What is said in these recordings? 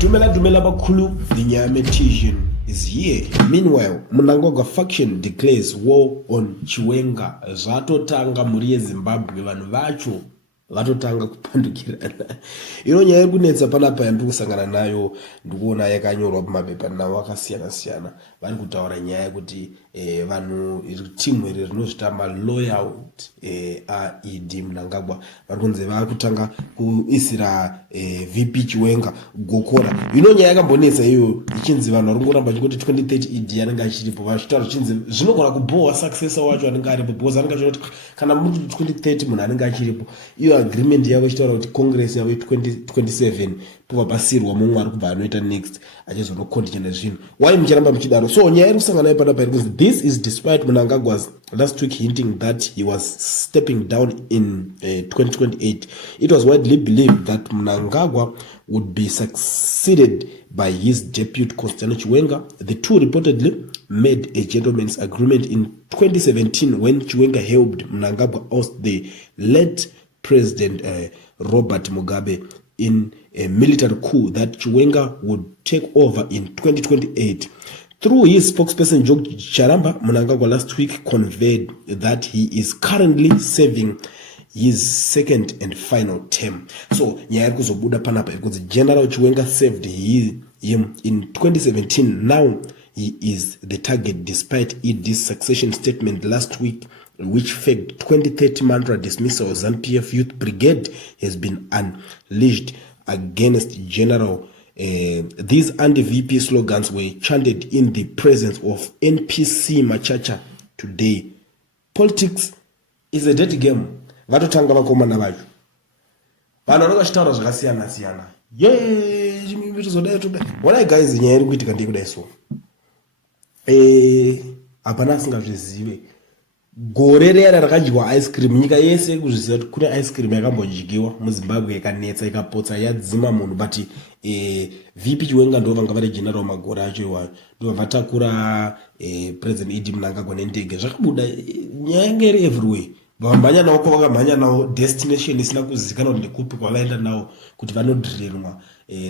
Dumela Bakulu, the Nyametisian is here. Meanwhile, Mnangagwa faction declares war on Chiwenga. Zvatotanga muri Zimbabwe vanhu vacho vatotanga kupandukirana. Nyaya kunetsa panapa yandiri kusangana nayo ndikuona yakanyorwa pamapepa nawo akasiyana-siyana. Vari kutaura nyaya yekuti vanhu timu iri rinozvita maloyaut aED Mnangagwa vari kunzi vakutanga kuisira VP Chiwenga gokora. Nyaya yakambonetsa iyo ichinzi vanhu vari kungoramba chikuti 2030 ED anenge achiripo. Vachitaura zvichinzi zvinogona kubohwa successor wacho anenge aripo because anenge achiti kana muri 2030 munhu anenge achiripo iyo agreement yavo ichitaura kuti congress yavo 2027 pova pasirwa mumwe ari kubva anoita next achizonokondichena zvinhu. Why muchiramba muchidaro? So nyaya iri kusangana nayo panapa because this is despite Mnangagwa's last week hinting that he was stepping down in 2028. It was widely believed that Mnangagwa would be succeeded by his deputy Constantino Chiwenga. The two reportedly made a gentleman's agreement in 2017 when Chiwenga helped Mnangagwa oust the late President Robert Mugabe in a military coup that Chiwenga would take over in 2028. Through his spokesperson Joe Charamba, Mnangagwa last week conveyed that he is currently serving his second and final term. So nyaya kuzobuda panapa because General Chiwenga served him in 2017. Now he is the target despite ED's succession statement last week, which faked 2030 mantra dismissal. ZANU-PF Youth Brigade has been unleashed against General. These anti-VP slogans were chanted in the presence of NPC Machacha today. Politics is a dirty game. Vatotanga vakomana vacho vanhu vari vachitaura zvakasiyana-siyana. Why guys nyaya iri kuitika ndeyekudai so hapana asingazvizive. Gore rera rakadyiwa ice cream nyika yese kuzviziva kuti kune ice cream yakambodyiwa muZimbabwe yakanetsa ikapotsa yadzima munhu but VP Chiwenga ndo vanga vari general magore acho iwayo ndo vatakura President ED Mnangagwa nendege. Zvakabuda nyaya yanga iri everywhere. Vamhanya nawo kwavamhanya nawo destination isina kuzivikanwa kuti ndekupi kwavaenda nawo kuti vanodhirirwa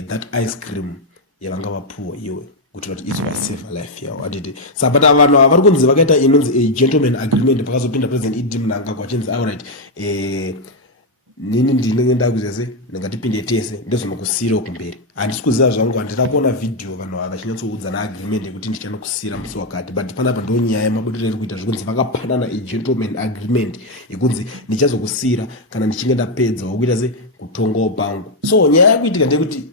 that ice cream yavanga vapuwa iwe kuti vati izovaseva life yavo adidi. Saka vanhu ava vari kunzi vakaita inonzi gentleman agreement pakazopinda President ED Mnangagwa achinzi alright nini ndinenge ndakuzese ndingatipinde tese ndozvinokusiyira kumberi. Handisi kuziva zvangu, handina kuona video vanhu ava vachinyatsoudza naagreement yekuti ndichanokusiyira musi wakati but panapa ndo nyaya yemabudiro iri kuita zvekunzi vakapanana gentleman agreement yekunzi ndichazokusiyira kana ndichinge ndapedza wakuita se kutongawo pangu. So nyaya yakuitika ndeyekuti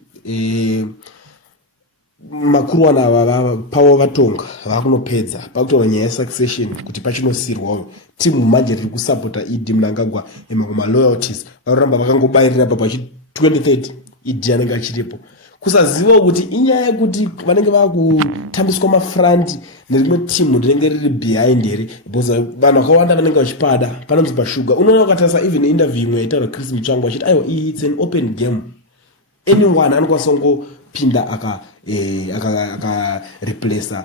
makuru wana ava pavo vatonga vakunopedza pakutaura nyaya yesuccession kuti pachinosirwawo timu manje riri kusapota ED Mnangagwa emakuma loyalties varoramba vakangobayirira pa 2030 ED anenge achiripo kusaziva kuti inyaya yekuti vanenge vakutambiswa mafrandi nerimwe timu rinenge riri behind here because vanhu vakawanda vanenge vachipada panonzi pashuga. Unoona ukatarisa even interview imwe yaitaura Chris Mutsvangu achiti aiwa it's an open game, anyone anokwanisa kungopinda aka replace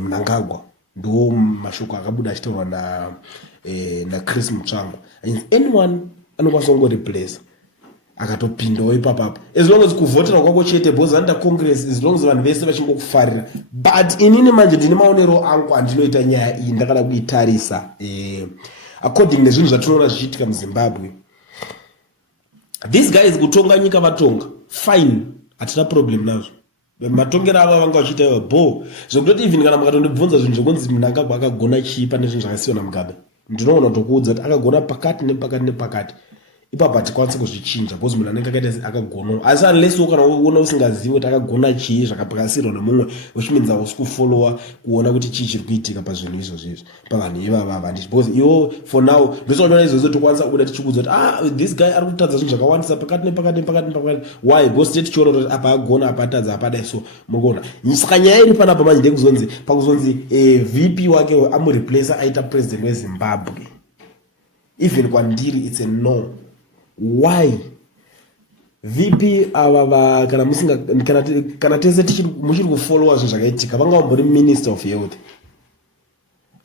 Mnangagwa. Ndo mashoko akabuda achitaurwa na Chris Mutsvangu. Anyone anokwanisa kungoreplace akatopindawo ipapo as long as kuvhotera kwako chete because under congress as long as vanhu vese vachingokufarira. But inini manje ndine maonero angu andinoita nyaya iyi ndakada kuitarisa according nezvinhu zvatinoona zvichiitika muZimbabwe. These guys kutonga nyika vatonga fine, hatina problem nazvo. Matongero ava vanga vachiita iwa bo zvokutoti even kana mukatondibvunza zvinhu zvokunzi Mnangagwa akagona chii pane zvinhu zvakasiyana Mugabe, ndinoona kutokuudza kuti akagona pakati nepakati ipapo hatikwanisi kuzvichinja because munhu anenge akaita akagona. Asi unless kana uona usingazivi kuti akagona chii zvakapakasirwa nemumwe which means hausi kufollowa kuona kuti chii chiri kuitika pazvinhu izvozvizvi pavanhu ivava handiti because iwo for now ndosinoona izvozvo tokwanisa kubuda tichikuudza kuti this guy ari kutadza zvinhu zvakawandisa pakati nepakati. Why? Because tichiona kuti apa agona apa atadza apadai so murikuona. Saka nyaya iri panapa manje ndekuzonzi pakuzonzi VP wake amureplace aita president weZimbabwe. Even kwandiri it's a no. Why? VP ava kana musinga kana tese muchiri kufollowa zvinhu zvakaitika vanga vambori minister of health.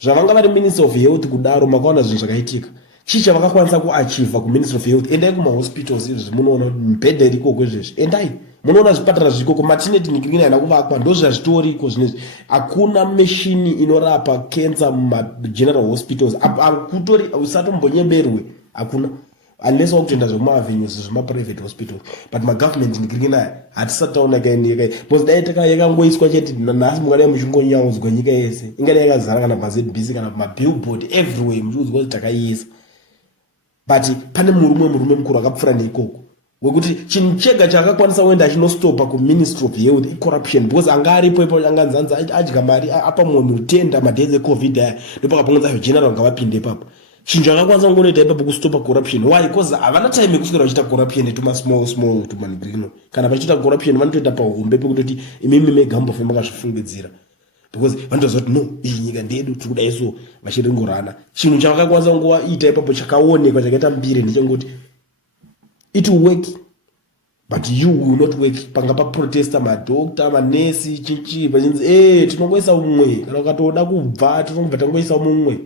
Zvavanga vari minister of health kudaro makaona zvinhu zvakaitika. Chicha vakakwanisa kuachieva kuministry of health. Endai kumahospitals izvi munoona mibhedha iriko kwezvezvi. Endai munoona zvipatara zvikoko maternity clinic haina kuvakwa ndozvazvitoriko zvinezvi. Hakuna meshini inorapa cancer mumageneral hospitals akutori usatombonyeberwe hakuna unless wakutoenda zvekumavenues zvemaprivate hospitals but magovernment clinic hatisataona kaineka because dai yakangoiswa chete nhasi mungadai muchingonyaudzwa nyika yese ingadai yakazara kana pazbc kana pamabillboard everywhere muchiudzwa kuti takaiisa. But pane murume mukuru akapfuura neikoko wekuti chinhu chega chakakwanisa kuenda achinostopa kuministry of health corruption because anga aripo ipo anganzanza adya mari apa munhu tenda madhezi ecovid aya ndopakapongodza general ngavapinde ipapo. Chinhu chakakwanisa kungonoita ipapo kustopa corruption. Why? Because havana time yekuswera vachiita corruption tuma small tumanigirino kana vachiita corruption vanotoita pahombe pekutoti imimi megambofe makazvifungidzira because vanotoziva kuti no iyi nyika ndedu tiri kudai so vachiringorana. Chinhu chakakwanisa kungoita ipapo chakaonekwa chakaita mbiri ndechengoti it will work but you will not work. Panga paprotesta madokta manesi chichi vachinzi tinongoisa mumwe kana ukatoda kubva tinobva tangoisa mumwe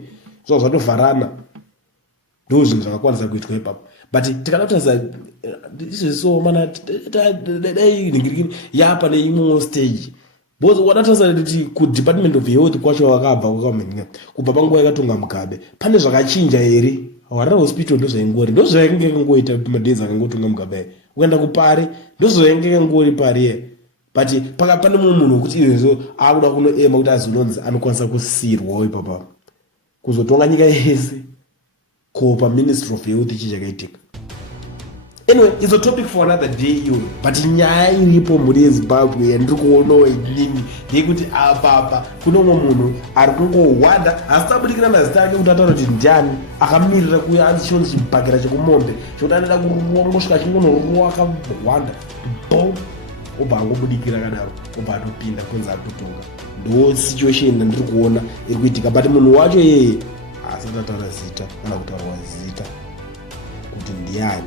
so zvatovharana. Ndo zvinhu zvakakwanisa kuitwa ipapo but tikada kutaza izvezvo mana dai ningirikini yapa neimwewo stage because wadataza kuti kudepartment of health kwacho wakabva kwakamenga kubva panguva yakatonga Mugabe pane zvakachinja here. Harare hospital ndozvaingori ndozvainge kangoita madezi akangotonga Mugabe ukaenda kupari ndozvainge kangori pari but pane mumwe munhu wekuti izvezvo akuda kunoema kuti azononzi anokwanisa kusirwawo ipapo kuzotonga nyika yese kopa ministry of health chichakaitika. Anyway, it's a topic for another day but nyaya iripo muri Zimbabwe yandiri kuonawo inini ndeyekuti apapa kune umwe munhu ari kungohwanda asitabudikira mazita ake kuti ataura kuti ndiani akamirira kuya anzi chino chibhakira chekumombe chokuti anoda kuruwa ngosvika chingonoruwa akahwanda bo obva angobudikira kadaro obva atopinda kunzi atotonga. Ndo situation yandiri kuona iri kuitika but munhu wacho asati ataura zita kana kutaurwa zita kuti ndiani.